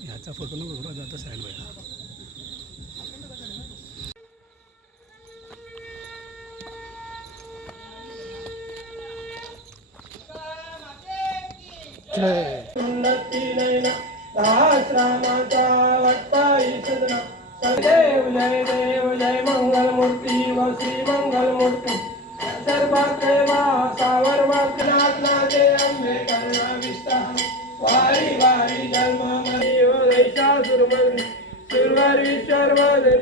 ह्याचा फोटो नको जाता साईड बाय. देव जय देव जय मंगल मूर्ती व श्री मंगल मूर्ती सर्वात्रे सावर नाचे अंबे करुणा विस्तार वारी वारी जन्म मरी व सुरवर सुरवर विश्वर